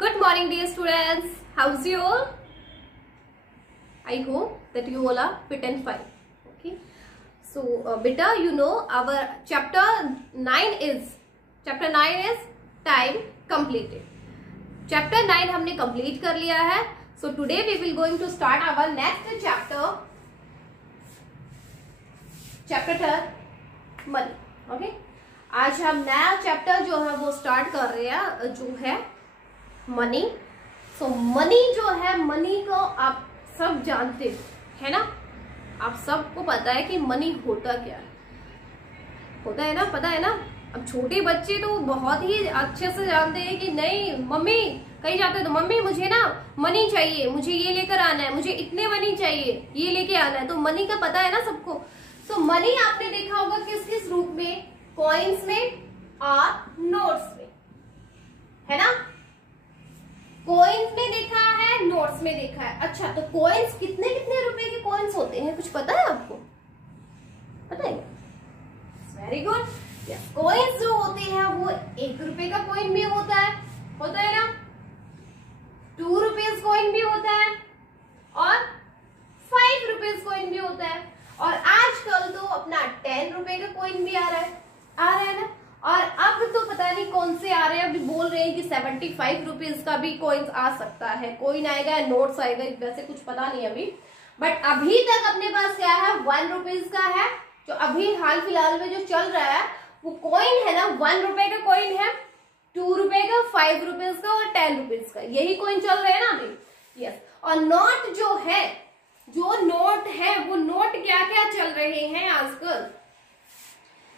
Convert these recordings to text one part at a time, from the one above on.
Good morning, dear students. How's you all? I hope that you all are fit and fine. Okay. So, beta, you know our chapter 9 is time completed. Chapter 9 हमने complete कर लिया है. So today we will going to start our next chapter. Chapter money. Okay. आज हम नया chapter जो है वो स्टार्ट कर रहे हैं जो है मनी. सो मनी जो है, मनी को आप सब जानते हो है ना. आप सबको पता है कि मनी होता क्या है, होता है ना, पता है ना. अब छोटे बच्चे तो बहुत ही अच्छे से जानते हैं कि नहीं मम्मी कहीं जाते हैं तो मम्मी मुझे ना मनी चाहिए, मुझे ये लेकर आना है, मुझे इतने मनी चाहिए, ये लेके आना है. तो मनी का पता है ना सबको. तो मनी आपने देखा होगा किस किस रूप में, कॉइन्स में और नोट्स में, है ना. कॉइन्स में देखा है, नोट्स में देखा है. अच्छा, तो कॉइन्स कितने कितने रुपए के कॉइन्स होते हैं, कुछ पता है आपको? पता है? Very good. कॉइन्स जो होते हैं वो 1 रुपए का कॉइन भी होता है ना. 2 रुपीज कॉइन भी होता है और 5 रुपीज कॉइन भी होता है. और आजकल तो अपना 10 रुपए का कॉइन भी आ रहा है ना. और अब तो पता नहीं कौन से आ रहे हैं, अभी बोल रहे हैं कि 75 रुपीज का भी कॉइन आ सकता है, कॉइन आएगा, नोट्स आएगा, वैसे कुछ पता नहीं अभी. बट अभी तक अपने पास क्या है, 1 रुपीज का है जो अभी हाल फिलहाल में जो चल रहा है वो कॉइन है ना. 1 रुपए का कॉइन है, 2 रुपए का, 5 रुपीज का और 10 रुपीज का, यही कॉइन चल रहे हैं ना अभी. यस. और नोट जो है, जो नोट है वो नोट क्या क्या चल रहे हैं आजकल.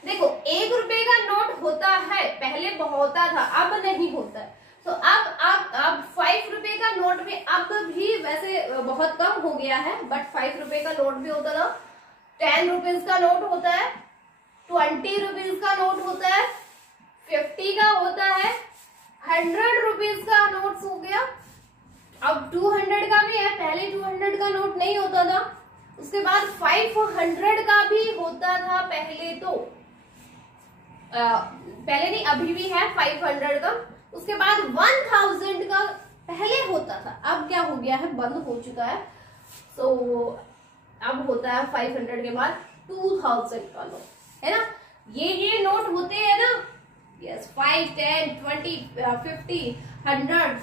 देखो 1 रुपए का नोट होता है, पहले होता था, अब नहीं होता है. तो अब 5 रुपए का नोट में अब भी वैसे बहुत कम हो गया है, बट 5 रुपए का नोट भी होता था. 10 रुपीज का नोट होता है, 20 रुपीज का नोट होता है, 50 का होता है, 100 रुपीज का नोट हो गया. अब 200 का भी है, पहले 200 का नोट नहीं होता था. उसके बाद 500 का भी होता था पहले, तो पहले नहीं अभी भी है 500 का. उसके बाद 1000 का पहले होता था, अब क्या हो गया है, बंद हो चुका है. सो अब होता है 500 के बाद 2000 का नोट, है ना. ये नोट होते हैं ना. यस. 5, 10, 20, 50, 100,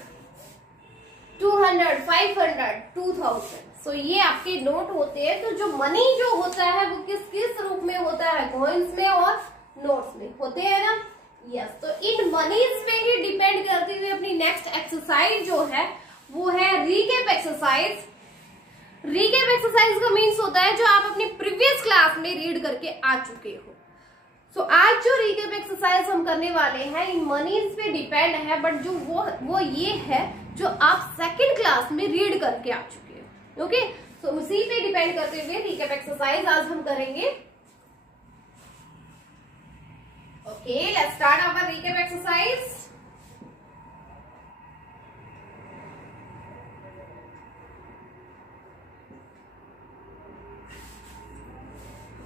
200, 500, 2000. सो ये आपके नोट होते हैं. तो जो मनी जो होता है वो किस किस रूप में होता है, कॉइन्स में और नोट्स में होते हैं ना. यस. तो इन मनीज पे ही डिपेंड करते हुए अपनी नेक्स्ट एक्सरसाइज जो है वो है रीकैप एक्सरसाइज. रीकैप एक्सरसाइज का मीन्स होता है जो आप अपनी प्रीवियस क्लास में रीड करके आ चुके हो. सो आज जो रीकैप एक्सरसाइज हम करने वाले हैं इन मनीज पे डिपेंड है, बट जो वो ये है जो आप सेकेंड क्लास में रीड करके आ चुके हो. ओके. सो उसी पे डिपेंड करते हुए रीकैप एक्सरसाइज आज हम करेंगे. Okay, let's start our recap exercise.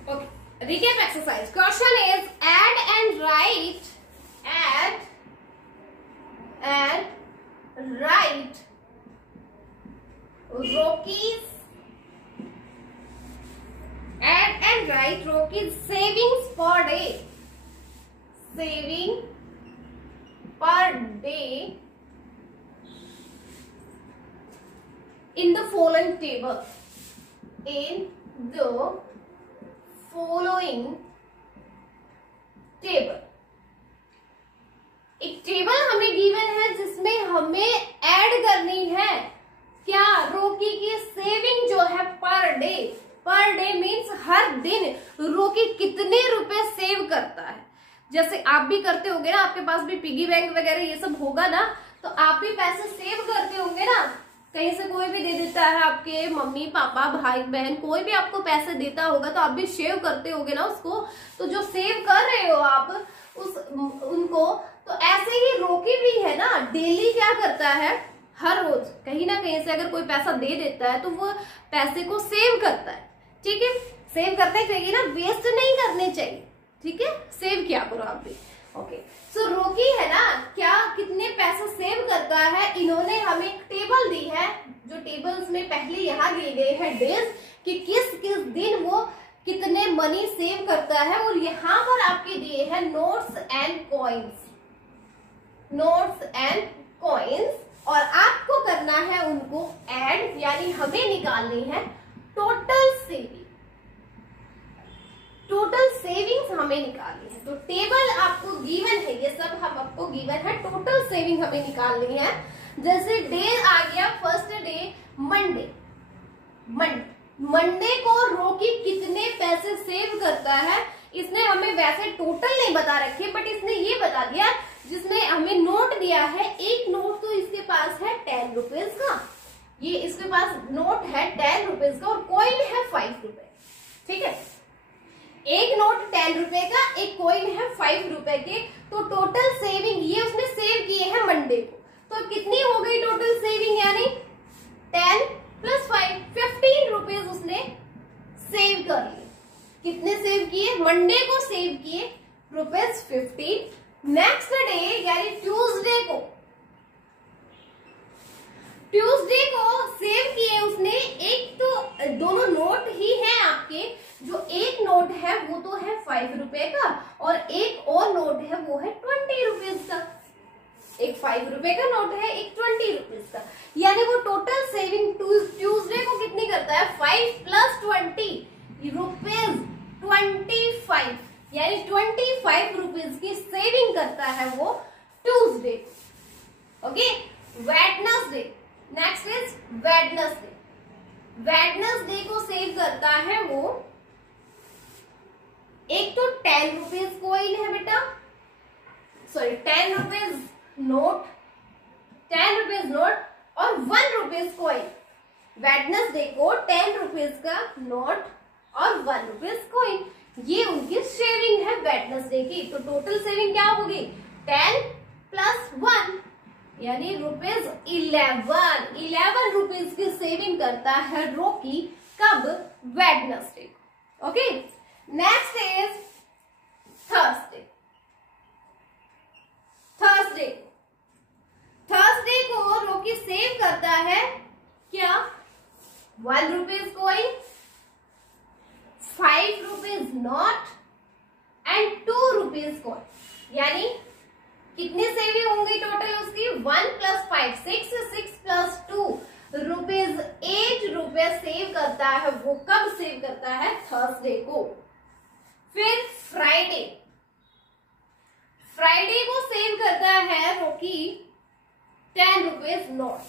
Okay, recap exercise. Question is add and write Rocky's savings per day. Saving per day in the following table. In the following table. एक table हमें given है जिसमें हमें add करनी है क्या, Rocky की saving जो है per day. Per day means हर दिन रॉकी कितने रुपए सेव करता है. जैसे आप भी करते होंगे ना, आपके पास भी पिगी बैंक वगैरह ये सब होगा ना, तो आप भी पैसे सेव करते होंगे ना. कहीं से कोई भी दे देता है, आपके मम्मी पापा भाई बहन कोई भी आपको पैसे देता होगा तो आप भी सेव करते होंगे ना उसको. तो जो सेव कर रहे हो आप उनको, तो ऐसे ही रॉकी भी है ना, डेली क्या करता है, हर रोज कहीं ना कहीं से अगर कोई पैसा दे देता है तो वो पैसे को सेव करता है. ठीक है. सेव करते चाहिए ना, वेस्ट नहीं करने चाहिए. ठीक है. सेव किया करो आप भी. ओके, सो रोकी है ना, क्या कितने पैसे सेव करता है, इन्होंने हमें एक टेबल दी है, जो टेबल्स में पहले यहाँ दिए गए हैं डेज कि किस किस दिन वो कितने मनी सेव करता है, और यहाँ पर आपके दिए हैं notes and coins, notes and coins, और आपको करना है उनको ऐड, यानी हमें निकालनी है टोटल सेविंग, टोटल सेविंग्स हमें निकालनी है। तो टेबल आपको गिवन है, ये सब हम आपको गिवन है, टोटल सेविंग हमें निकालनी है। जैसे डे आ गया, फर्स्ट डे मंडे, मंडे को रोकी कितने पैसे सेव करता है, इसने हमें वैसे टोटल नहीं बता रखे, बट इसने ये बता दिया, जिसने हमें नोट दिया है, एक नोट तो इसके पास है 10 रुपीज का, ये इसके पास नोट है 10 रुपीज का, और कॉइन है 5 रुपए, ठीक है, एक नोट 10 रुपए का, एक कॉइन है 5 रुपए के, तो टोटल सेविंग ये उसने सेव किए हैं मंडे को, तो कितनी हो गई टोटल सेविंग, यानी 10 + 5 15 रुपीज उसने सेव कर लिए। कितने सेव किए, मंडे को सेव किए ₹15। नेक्स्ट डे यानी ट्यूसडे को सेव किए उसने, एक तो दोनों नोट ही हैं आपके, जो एक नोट है वो तो है 5 रुपए का, और एक और नोट है वो है 20 रुपीज का, एक 5 रुपए का नोट है, एक 20 रुपीज का, यानी वो टोटल सेविंग ट्यूसडे को कितनी करता है, 5 + 20 रुपीज 25, यानी 25 रुपीज की सेविंग करता है वो Tuesday. Okay, Wednesday, next is Wednesday, Wednesday को सेव करता है वो, एक तो 10 रुपीज कॉइन है बेटा, sorry 10 rupees note, 10 rupees note और 1 रुपीज कॉइन, वेडनेसडे को 10 रुपीज का नोट और 1 रुपीज कॉइन, ये उनकी सेविंग है वेडनेसडे की। तो टोटल सेविंग क्या होगी, 10 + 1 यानी ₹11 रुपीज की सेविंग करता है रोकी, कब, Wednesday. Okay, next is Thursday. Thursday को रोकी सेव करता है क्या, 1 rupees coin, 5 rupees note and 2 rupees coin, यानी कितनी सेविंग होंगी टोटल उसकी, 1 + 5 6 + 2 रुपीज 8 रुपए सेव करता है वो, कब सेव करता है, थर्सडे को। फिर फ्राइडे को सेव करता है रोकी 10 रुपीज नोट,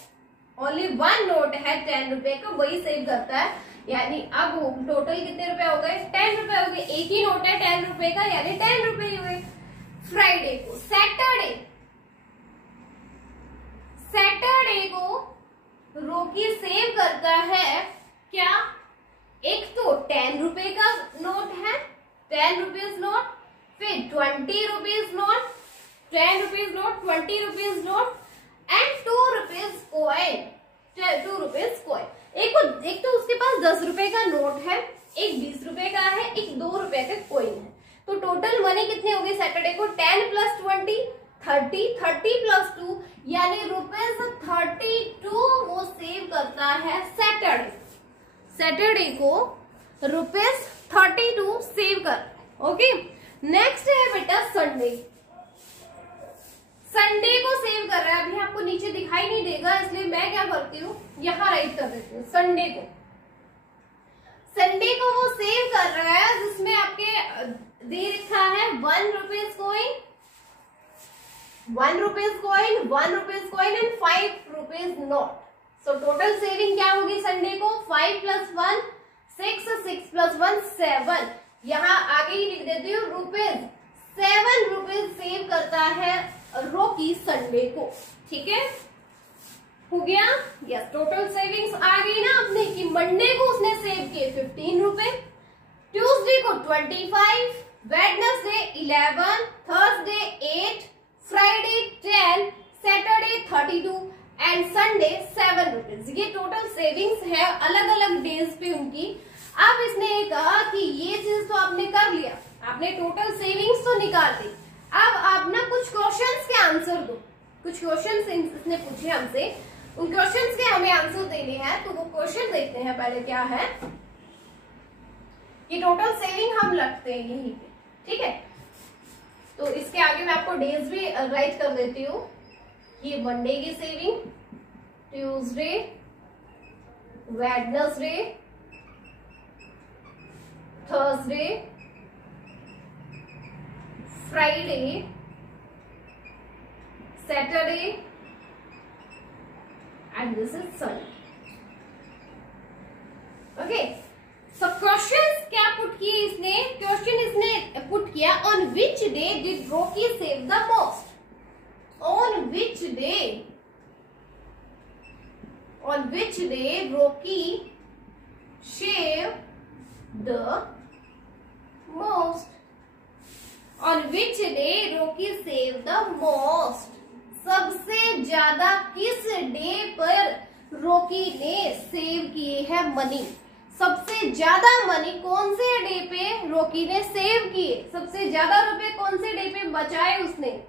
ओनली 1 नोट है 10 रुपए का, वही सेव करता है, यानी अब टोटल कितने रुपए हो गए, 10 रुपए हो गए, एक ही नोट है 10 रुपए का, यानी 10 रुपए ही हुए। फ्राइडे को, सैटरडे को रोकी सेव करता है क्या, एक तो 10 रुपए का नोट है, 10 रुपीज नोट, फिर 20 rupees note, 10 rupees note, 20 rupees note and 2 rupees coin, 2 rupees coin. एक तो उसके पास 10 रुपए का नोट है, एक 20 रुपए का है, एक 2 रुपए का कॉइन है, तो टोटल मनी कितनी होगी सैटरडे को, 10 + 20 30 + 2 यानी ₹32 वो सेव करता है सैटरडे को ₹32 सेव करता है। ओके, नेक्स्ट है बेटा संडे को सेव कर रहा है, अभी आपको नीचे दिखाई नहीं देगा, इसलिए मैं क्या करती हूँ, यहाँ राइट कर देती हूँ, संडे को वो सेव कर रहा है, जिसमें आपके दे रखा है 1 rupees coin, 1 rupees coin, 1 rupees coin and 5 rupees note. So total saving क्या होगी संडे को, 5 + 1 6 + 1 7, यहाँ आगे ही लिख देती हूँ रुपीज, 7 रुपीज सेव करता है रोकी संडे को। ठीक है, हो गया, यस, टोटल सेविंग्स आ गई ना अपने की, मंडे को उसने सेव किए 15 रुपए, ट्यूसडे को 25, Wednesday 11, Thursday 8, Friday 10, Saturday 32 and Sunday 7 rupees. ये टोटल सेविंग्स है अलग अलग डेज पे उनकी। अब इसने कहा कि ये चीज तो आपने कर लिया, आपने टोटल सेविंग्स तो निकाल दी, अब आप ना कुछ क्वेश्चंस के आंसर दो, कुछ क्वेश्चंस इसने पूछे हमसे, उन क्वेश्चंस के हमें आंसर देने हैं। तो वो क्वेश्चन देखते हैं पहले क्या है कि टोटल सेविंग हम लगते हैं यहीं पे, ठीक है। तो इसके आगे मैं आपको डेज भी राइट कर देती हूँ। ये मंडे की saving, Tuesday, Wednesday, Thursday, Friday, Saturday and this is Sunday. Okay, so question क्या पुट किए इसने, क्वेश्चन इसने पुट किया on which day did Rocky save the most, on which day, on which day Rocky shaved the most, on which day Rocky saved the most, सबसे ज्यादा किस day पर Rocky ने सेव किए हैं मनी, सबसे ज्यादा मनी कौन से डे पे रॉकी ने सेव किए, सबसे ज्यादा रुपए कौन से डे पे बचाए उसने।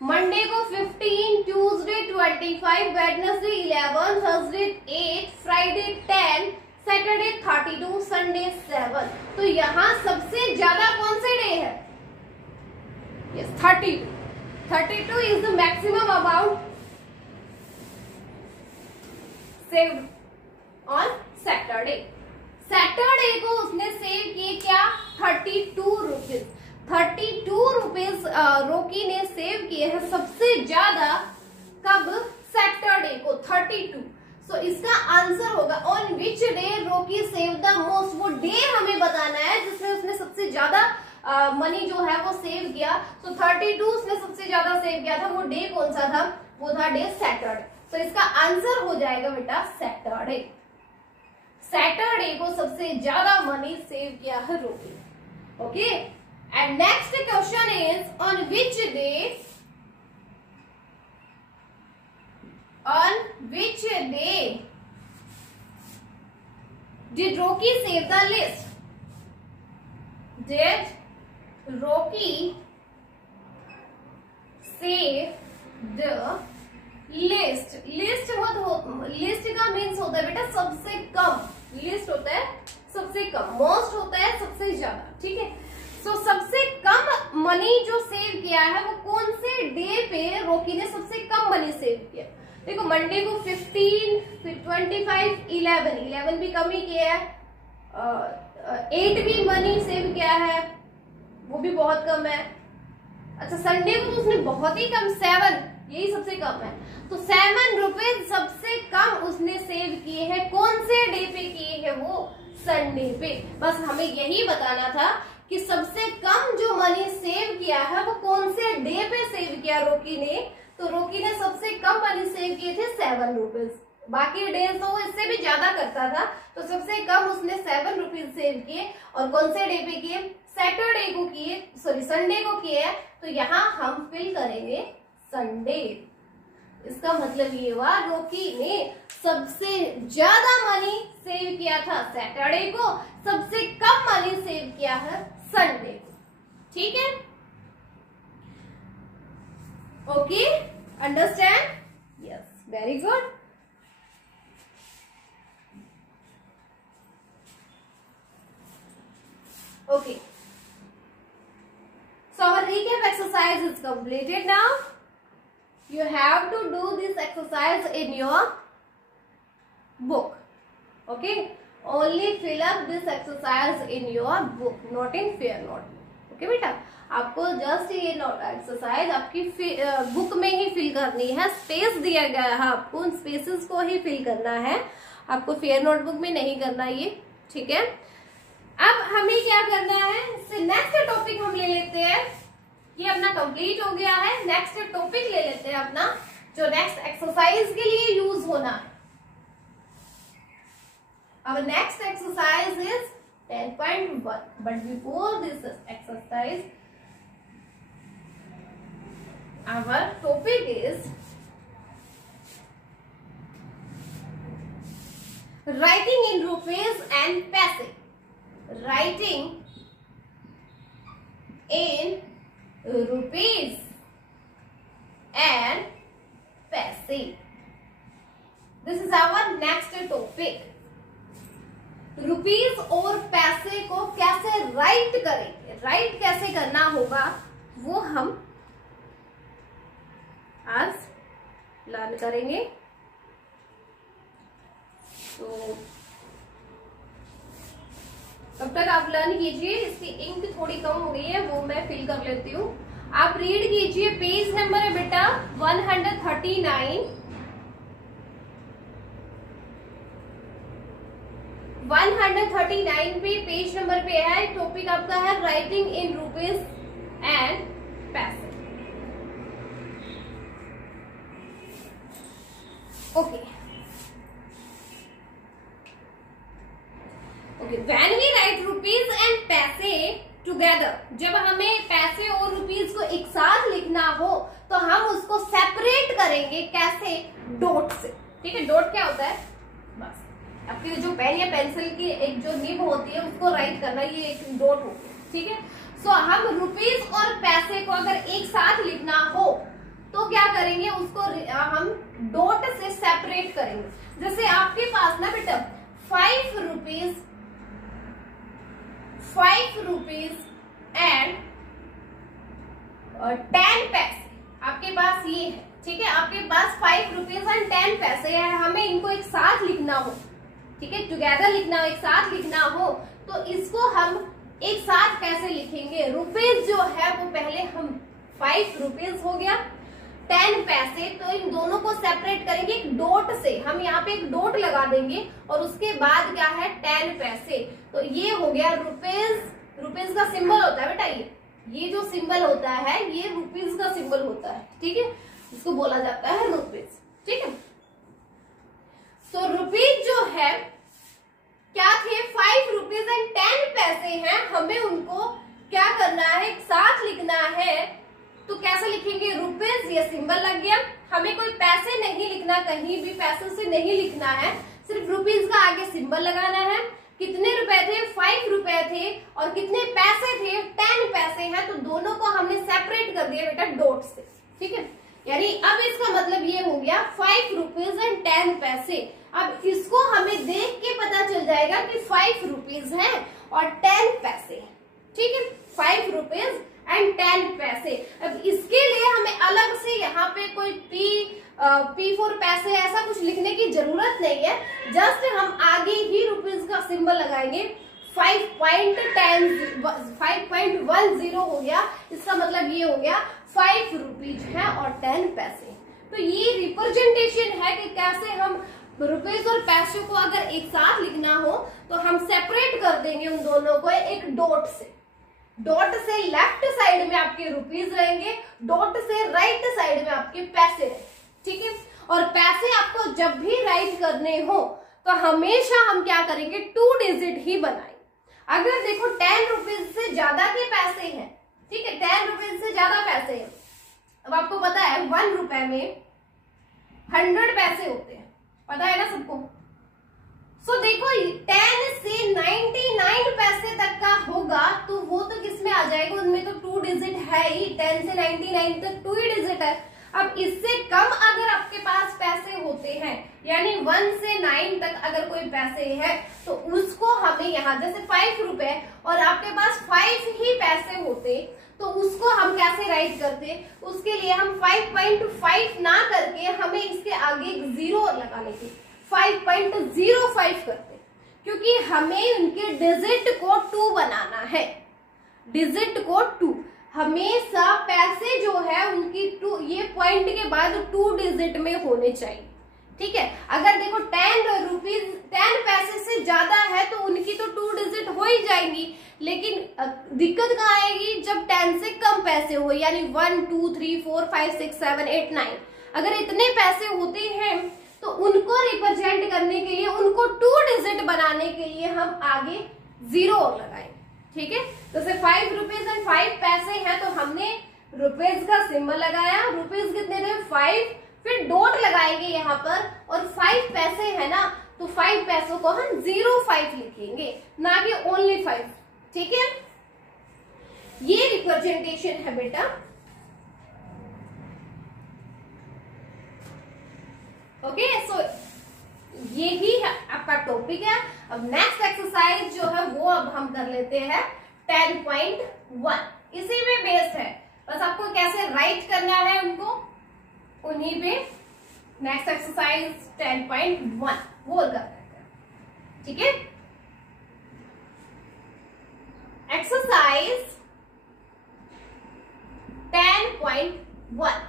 मंडे को 15, Tuesday 25, Wednesday 11, Thursday 8, Friday 10, Saturday 32, Sunday 7। तो यहाँ सबसे ज्यादा कौन से डे है, yes 32, 32 is the maximum amount saved on Saturday. Saturday को उसने सेव किए क्या, 32 रुपीज, 32 रुपीज रॉकी ने सेव किए हैं सबसे ज्यादा, कब, सैटरडे को 32। सो इसका आंसर होगा on which day Rocky save the most, वो डे हमें बताना है जिसमें उसने सबसे ज्यादा मनी जो है वो सेव किया। सो 32 उसने सबसे ज्यादा सेव किया था, वो डे कौन सा था, वो था डे सैटरडे। तो इसका आंसर हो जाएगा बेटा सैटरडे, सैटरडे को सबसे ज्यादा मनी सेव किया है Rocky. Okay, and next question is on which day did Rocky save the list, did Rocky save the list, list का मीन्स होता है बेटा सबसे कम, लिस्ट होता है सबसे कम, मोस्ट होता है सबसे ज्यादा, ठीक है। सो सबसे कम मनी जो सेव किया है वो कौन से डे पे रॉकी ने सबसे कम मनी सेव किया। देखो मंडे को 15, फिर 25, 11 भी कम ही किया है, 8 भी मनी सेव किया है, वो भी बहुत कम है। अच्छा संडे को तो उसने बहुत ही कम, 7, यही सबसे कम है। तो 7 रुपीज सबसे कम उसने सेव किए हैं, कौन से डे पे किए हैं, वो संडे पे। बस हमें यही बताना था कि सबसे कम जो मनी सेव किया है वो कौन से डे पे सेव किया रॉकी ने। तो रॉकी ने सबसे कम मनी सेव किए थे 7 रुपीज, बाकी डे तो वो इससे भी ज्यादा करता था। तो सबसे कम उसने 7 रुपीज सेव किए, और कौन से डे पे किए, सैटरडे को किए, सॉरी संडे को किए। तो यहाँ हम फिल करेंगे संडे। इसका मतलब ये हुआ रॉकी ने सबसे ज्यादा मनी सेव किया था सैटरडे को, सबसे कम मनी सेव किया है संडे को, ठीक है। Okay, understand, yes, very good. Okay, so our recap exercise is completed now. You have to do this exercise in your book. Okay, only fill up this exercise in your book, not in fair note. Okay बेटा, आपको just ये exercise आपकी book में ही fill करनी है, space दिया गया है आपको, उन स्पेसेस को ही फिल करना है, आपको फेयर नोटबुक में नहीं करना ये, ठीक है। अब हमें क्या करना है, इससे नेक्स्ट टॉपिक हम ले लेते हैं, ये अपना कंप्लीट हो गया है। नेक्स्ट टॉपिक ले लेते हैं अपना, जो नेक्स्ट एक्सरसाइज के लिए यूज होना है। Our next exercise is 10.1, but before this exercise, our topic is writing in rupees and paise. Writing in rupees and paise. This is our next topic. Rupees और पैसे को कैसे राइट करेंगे, राइट कैसे करना होगा वो हम आज लर्न करेंगे। तो तब तक आप लर्न कीजिए। इसकी इंक थोड़ी कम हो गई है, वो मैं फिल कर लेती हूँ। आप रीड कीजिए। पेज नंबर है बेटा 139। 139 पे पेज नंबर पे है। टॉपिक आपका है writing in rupees and paise. Okay okay, when we write rupees and paise together, जब हमें पैसे और रुपीज को एक साथ लिखना हो तो हम उसको सेपरेट करेंगे। कैसे? डॉट से। ठीक है, डॉट क्या होता है? बस आपकी जो पेन या पेंसिल की एक जो निब होती है उसको राइट करना, ये एक डॉट होती है। ठीक है, सो हम रुपीज और पैसे को अगर एक साथ लिखना हो तो क्या करेंगे, उसको हम डॉट से सेपरेट करेंगे। जैसे आपके पास ना बेटा 5 रुपीज एंड 10 पैसे आपके पास ये है। ठीक है, आपके पास 5 रुपीज एंड 10 पैसे है। हमें इनको एक साथ लिखना हो, ठीक है, टुगेदर लिखना हो, एक साथ लिखना हो तो इसको हम एक साथ कैसे लिखेंगे? रुपीज जो है वो पहले हम 5 रुपीज हो गया, 10 पैसे, तो इन दोनों को सेपरेट करेंगे एक डॉट से। हम यहाँ पे एक डॉट लगा देंगे और उसके बाद क्या है? 10 पैसे। तो ये हो गया रुपीज। रुपीज का सिंबल होता है बेटा ये जो सिंबल होता है ये रुपीज का सिंबल होता है। ठीक है, इसको बोला जाता है रुपीज। ठीक है, तो रुपीज जो है क्या थे? 5 रुपीज एंड 10 पैसे हैं। हमें उनको क्या करना है? एक साथ लिखना है। तो कैसे लिखेंगे? रुपीज, ये सिंबल लग गया। हमें कोई पैसे नहीं लिखना, कहीं भी पैसे से नहीं लिखना है, सिर्फ रुपीज का आगे सिंबल लगाना है। कितने रुपए थे? 5 रुपए थे। और कितने पैसे थे? 10 पैसे हैं। तो दोनों को हमने सेपरेट कर दिया बेटा डॉट से। ठीक है, यानी अब इसका मतलब ये हो गया 5 रुपीज एंड 10 पैसे। अब इसको हमें देख के पता चल जाएगा कि 5 रुपीज है और 10 पैसे। ठीक है, 5 रुपीज एंड 10 पैसे। अब इसके लिए हमें अलग से यहाँ पे कोई पी फॉर पैसे ऐसा कुछ लिखने की जरूरत नहीं है। जस्ट हम आगे ही रुपीज का सिंबल लगाएंगे। 5.10 हो गया। इसका मतलब ये हो गया 5 रुपीज है और 10 पैसे। तो ये रिप्रेजेंटेशन है कि कैसे हम रुपीज और पैसे को अगर एक साथ लिखना हो तो हम सेपरेट कर देंगे उन दोनों को एक डॉट से। डॉट से लेफ्ट साइड में आपके रुपीज रहेंगे, डॉट से राइट साइड में आपके पैसे रहेंगे। ठीक है, और पैसे आपको जब भी राइट करने हो तो हमेशा हम क्या करेंगे? 2 डिजिट ही बनाएंगे। अगर देखो 10 रुपीज से ज्यादा के पैसे हैं, ठीक है, 10 रुपीज से ज्यादा पैसे हैं। अब आपको पता है 1 रुपए में 100 पैसे होते हैं, पता है ना सबको। सो देखो 10 से 99 पैसे तक का होगा तो वो तो किस में आ जाएगा? उनमें तो 2 डिजिट है ही। 10 से 99 तक 2 ही डिजिट है। अब इससे कम अगर आपके पास पैसे होते हैं, यानी 1 से 9 तक अगर कोई पैसे है तो उसको हमें यहाँ, जैसे 5 रुपए और आपके पास 5 ही पैसे होते तो उसको हम कैसे राइट करते? उसके लिए हम 5.5 ना करके हमें इसके आगे एक 0 लगा लेते, 5.05 करते, क्योंकि हमें उनके डिजिट को 2 बनाना है। डिजिट को 2 हमेशा पैसे जो है उनकी 2, ये पॉइंट के बाद 2 डिजिट में होने चाहिए। ठीक है, अगर देखो 10 रुपीज 10 पैसे से ज्यादा है तो उनकी तो 2 डिजिट हो ही जाएंगी। लेकिन दिक्कत कहाँ आएगी? जब 10 से कम पैसे हो, यानी 1 2 3 4 5 6 7 8 9, अगर इतने पैसे होते हैं तो उनको रिप्रेजेंट करने के लिए, उनको 2 डिजिट बनाने के लिए हम आगे 0 और लगाएंगे। ठीक है, जैसे 5 रुपीज एंड 5 पैसे हैं तो हमने रुपीज का सिंबल लगाया। रुपीज कितने थे? 5, फिर डॉट लगाएंगे यहाँ पर, और 5 पैसे है ना तो 5 पैसों को हम 05 लिखेंगे, ना कि ओनली 5। ठीक है, ये रिप्रेजेंटेशन है बेटा। ओके, सो ये ही आपका टॉपिक है। अब नेक्स्ट एक्सरसाइज जो है वो अब हम कर लेते हैं 10.1, इसी में बेस्ड है, बस आपको कैसे राइट करना है उनको, उन्हीं पे नेक्स्ट एक्सरसाइज 10.1 वो कर लेते हैं। ठीक है, exercise 10.1।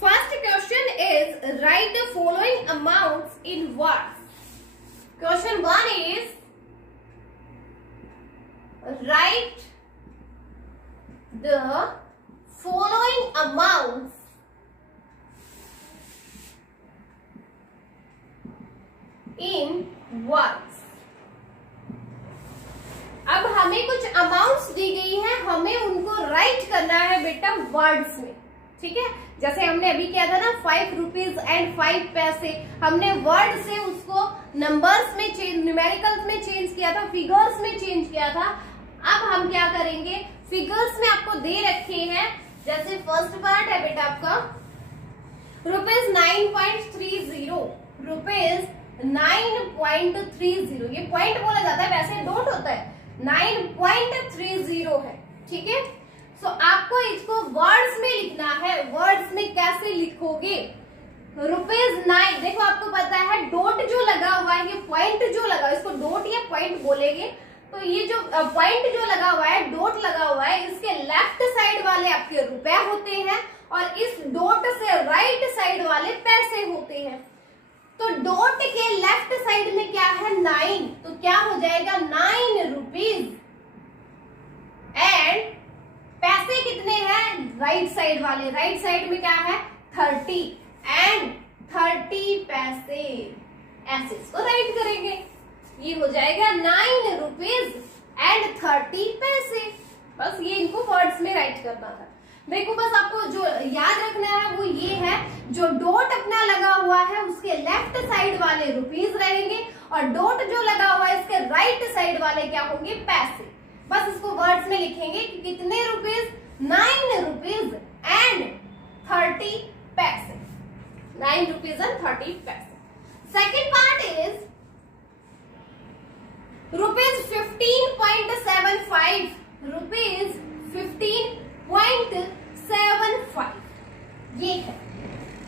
First question is write the following amounts in words. Question 1 is write the following amounts in words. अब हमें कुछ अमाउंट्स दी गई है, हमें उनको राइट करना है बेटा वर्ड्स में। ठीक है, जैसे हमने अभी किया था ना 5 रुपीज एंड 5 पैसे, हमने वर्ड से उसको नंबर्स में चेंज, न्यूमेरिकल्स में चेंज किया था, फिगर्स में चेंज किया था। अब हम क्या करेंगे, फिगर्स में आपको दे रखे हैं, जैसे फर्स्ट पार्ट है बेटा आपका रुपीज 9.30, रुपीज 9.30, ये पॉइंट बोला जाता है, वैसे डॉट होता है, 9.30 है। ठीक है, सो आपको इसको वर्ड्स में लिखना है। वर्ड्स में कैसे लिखोगे, रुपीज 9, देखो आपको पता है डॉट जो लगा हुआ है, ये पॉइंट जो लगा, इसको डॉट या पॉइंट बोलेंगे, तो ये जो पॉइंट जो लगा हुआ है, डॉट लगा हुआ है, इसके लेफ्ट साइड वाले आपके रुपए होते हैं और इस डॉट से राइट साइड वाले पैसे होते हैं। तो डॉट के लेफ्ट साइड में क्या है 9, तो क्या हो जाएगा 9 रुपीज, एंड पैसे कितने हैं राइट साइड वाले, राइट साइड में क्या है 30 एंड 30 पैसे, ऐसे इसको राइट करेंगे, ये हो जाएगा 9 रुपीज एंड 30 पैसे। बस ये इनको वर्ड्स में राइट करना था। देखो बस आपको जो याद रखना है वो ये है, जो डॉट अपना लगा हुआ है उसके लेफ्ट साइड वाले रुपीज रहेंगे और डॉट जो लगा हुआ है इसके राइट साइड वाले क्या होंगे पैसे। बस इसको वर्ड्स में लिखेंगे कि कितने रुपीज, 9 रुपीज एंड 30 पैसे, 9 रुपीज एंड 30 पैसे। Second part is rupees 15.75, rupees 15.75 ये है।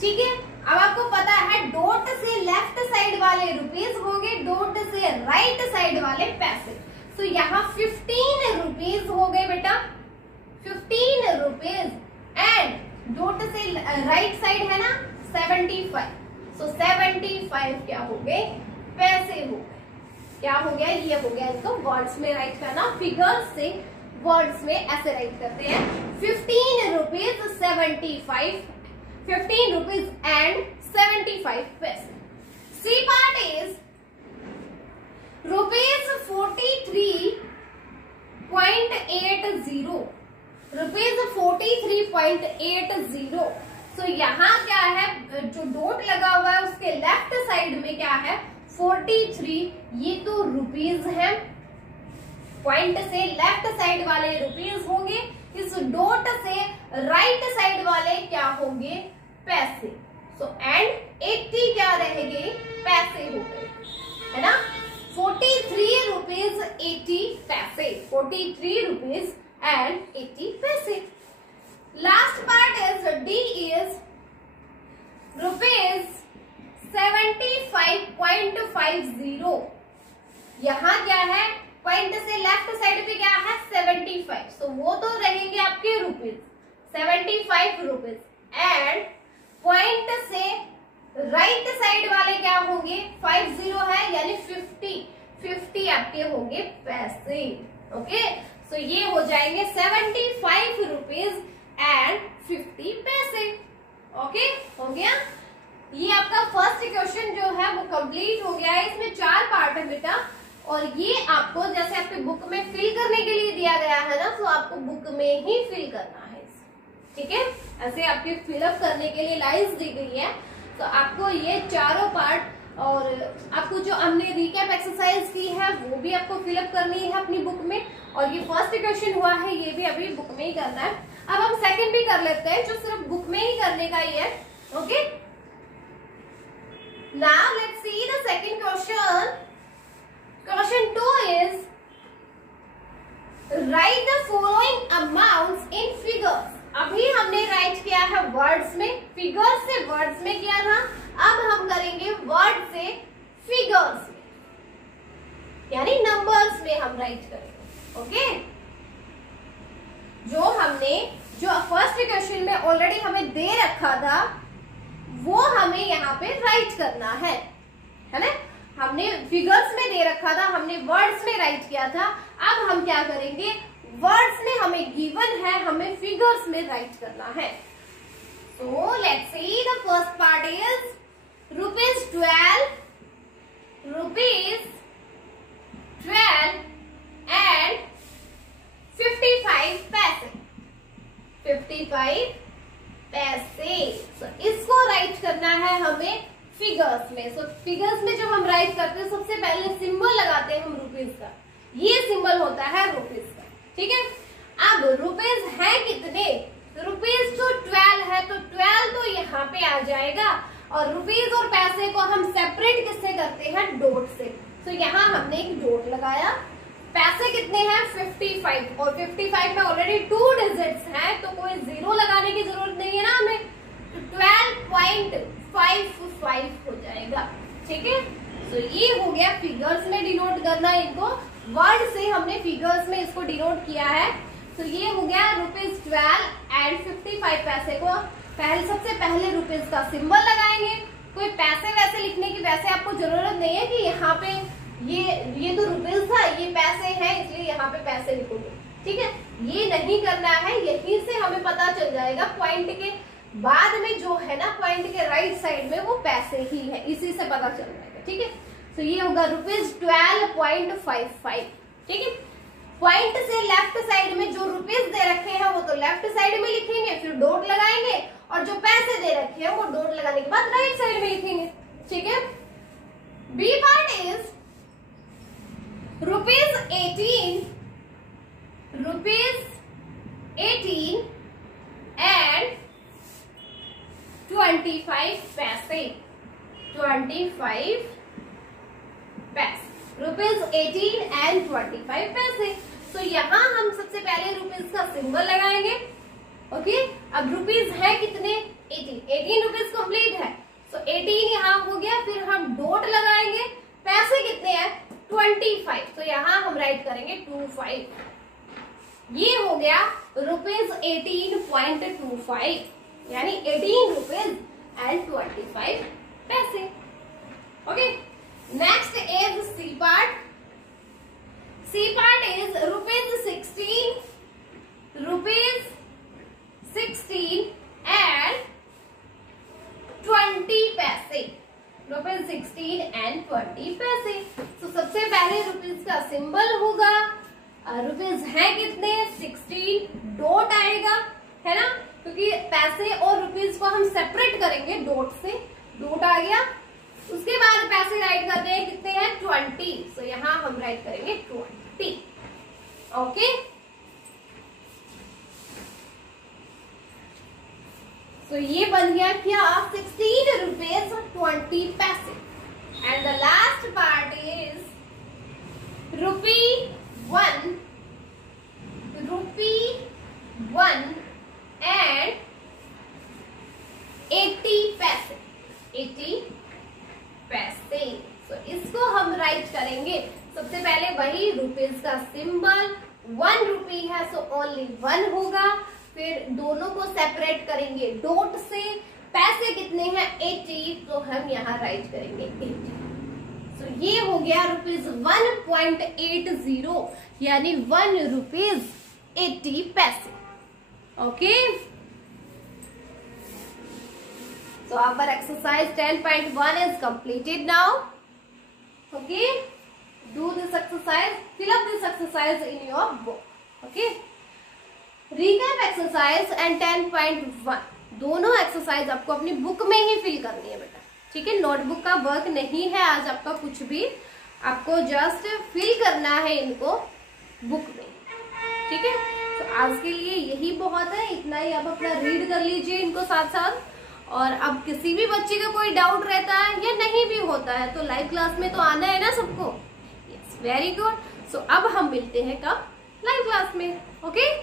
ठीक है, अब आपको पता है डॉट से लेफ्ट साइड वाले रुपीज होंगे, डॉट से राइट साइड वाले पैसे। तो यहाँ 15 रुपीज हो गए बेटा, 15 रुपीज एंड डॉट से राइट साइड है ना 75, सो 75 क्या हो गए पैसे हो गए। क्या हो गया, ये हो गया, इसको वर्ड्स में राइट करना, फिगर्स से वर्ड्स में ऐसे राइट करते हैं 15 rupees 75, 15 rupees and 75 paise. C part is rupees 43.80, rupees 43.80। तो यहाँ क्या है, जो डॉट लगा हुआ है उसके लेफ्ट साइड में क्या है 43, ये तो रुपीज है, पॉइंट से लेफ्ट साइड वाले रुपीज होंगे, इस डॉट से राइट साइड वाले क्या होंगे पैसे। सो एंड 80 क्या रहेंगे पैसे हो गए, है ना, 43 रुपीज 80 पैसे, 43 रुपीज एंड 80 पैसे। Last part is D is rupees 75.50, यहाँ क्या है पॉइंट से लेफ्ट साइड पे क्या है 75, तो वो तो रहेंगे आपके रुपीज 75 रुपीज एंड पॉइंट से राइट साइड वाले क्या होंगे 50 है यानी 50 आपके होंगे पैसे। ओके, सो ये हो जाएंगे 75 रुपीज एंड 50 पैसे। ओके, हो गया, ये आपका फर्स्ट क्वेश्चन जो है वो कंप्लीट हो गया है। इसमें 4 पार्ट है बेटा, और ये आपको जैसे आपके बुक में फिल करने के लिए दिया गया है ना, तो आपको बुक में ही फिल करना है। ठीक है, ऐसे आपके फिलअप करने के लिए लाइंस दी गई है, तो आपको ये चारों पार्ट और आपको जो हमने रिकैप एक्सरसाइज की है वो भी आपको फिलअप करनी है अपनी बुक में, और ये फर्स्ट क्वेश्चन हुआ है ये भी अभी बुक में ही करना है। अब हम सेकंड भी कर लेते हैं, जो सिर्फ बुक में ही करने का ही है। Okay, now let's see the second question. Question 2 is right the following amounts in figures. अभी हमने राइट किया है वर्ड्स में, फिगर्स से वर्ड्स में किया था, अब हम करेंगे वर्ड से फिगर्स में, यानी नंबर्स में हम राइट करेंगे। ओके, जो फर्स्ट क्वेश्चन में ऑलरेडी हमें दे रखा था वो हमें यहाँ पे राइट करना है ना। हमने फिगर्स में दे रखा था, हमने वर्ड्स में राइट किया था। अब हम क्या करेंगे, वर्ड्स में हमें गिवन है, हमें फिगर्स में राइट करना है। So let's see, the first part is ₹12 and 55 पैसे। 55 पैसे। So इसको राइट करना है हमें फिगर्स में। So फिगर्स में जब हम राइट करते हैं सबसे पहले सिंबल लगाते हैं हम रुपीज का, ये सिंबल होता है रुपीज का, ठीक है। अब रुपीज है कितने, रुपीज तो 12 है, तो 12 तो यहाँ पे आ जाएगा, और रुपीज और पैसे को हम सेपरेट किससे करते हैं, डॉट से। तो यहाँ हमने एक डॉट लगाया। पैसे कितने हैं, 55, और 55 में ऑलरेडी 2 डिजिट्स हैं, तो कोई जीरो लगाने की जरूरत नहीं है ना हमें, तो 12.55 हो जाएगा, ठीक है। तो ये हो गया फिगर्स में डिनोट करना, इनको वर्ड से हमने फिगर्स में इसको डिनोट किया है। तो ये हो गया ₹12 and 55 पैसे को सबसे पहले रुपीज का सिंबल लगाएंगे। कोई पैसे वैसे लिखने की वैसे आपको जरूरत नहीं है कि यहाँ पे ये तो रुपीज था, ये पैसे हैं इसलिए यहाँ पे पैसे लिखोगे, ठीक है। ये नहीं करना है, यहीं से हमें पता चल जाएगा, पॉइंट के बाद में जो है ना, पॉइंट के राइट साइड में वो पैसे ही है, इसी से पता चल जाएगा, ठीक है। तो ये होगा ₹12.55, ठीक है। पॉइंट से लेफ्ट साइड में जो रुपीज दे रखे हैं वो तो लेफ्ट साइड में लिखेंगे, फिर डॉट लगाएंगे, और जो पैसे दे रखे हैं वो डॉट लगाने के बाद राइट साइड में लिखेंगे, ठीक है। बी पार्ट इज ₹18 and 25 पैसे। 25 पैसे, ₹18 and 25 पैसे। तो यहाँ हम सबसे पहले रुपीज का सिंबल लगाएंगे। ओके, अब रुपीज है कितने, 18 रुपीज कंप्लीट है, तो 18 यहाँ हो गया, फिर हम डॉट लगाएंगे। पैसे कितने हैं, 25, तो यहाँ हम राइट करेंगे 25। ये हो गया ₹18.25, यानी 18 rupees and 25 paise. Okay, next is C part. C part is ₹16 and 20 पैसे। ₹16 and 20 पैसे। तो सबसे पहले रुपीज का सिंबल होगा, रुपीज है कितने, 16, डॉट आएगा, है ना, क्योंकि पैसे और रुपीज को हम सेपरेट करेंगे डॉट से, डॉट आ गया। उसके बाद पैसे राइट करते हैं, कितने हैं, 20, तो यहाँ हम राइट करेंगे 20। ओके, तो ये बन गया क्या, 16 रुपीज और 20 पैसे। And the last part is ₹1 and 80 पैसे। 80 पैसे। तो इसको हम राइट करेंगे, सबसे पहले वही रुपीज का सिंबल, 1 रुपी है सो ओनली 1 होगा, फिर दोनों को सेपरेट करेंगे डॉट से। पैसे कितने हैं, 80, तो हम यहाँ राइट करेंगे 80। तो ये हो गया ₹1.80, यानी 1 रुपीज 80 पैसे। Okay, so our exercise 10.1 is completed now. Okay, do this exercise, fill up this exercise in your book. Okay, recap exercise and 10.1 दोनों एक्सरसाइज आपको अपनी बुक में ही फिल करनी है बेटा, ठीक है, नोटबुक का वर्क नहीं है आज आपका कुछ भी, आपको जस्ट फिल करना है इनको बुक में। ठीक है, तो आज के लिए यही बहुत है, इतना ही आप अपना रीड कर लीजिए इनको साथ साथ। और अब किसी भी बच्चे का कोई डाउट रहता है या नहीं भी होता है तो लाइव क्लास में तो आना है ना सबको। Yes, very good. सो अब हम मिलते हैं कब? लाइव क्लास में। ओके।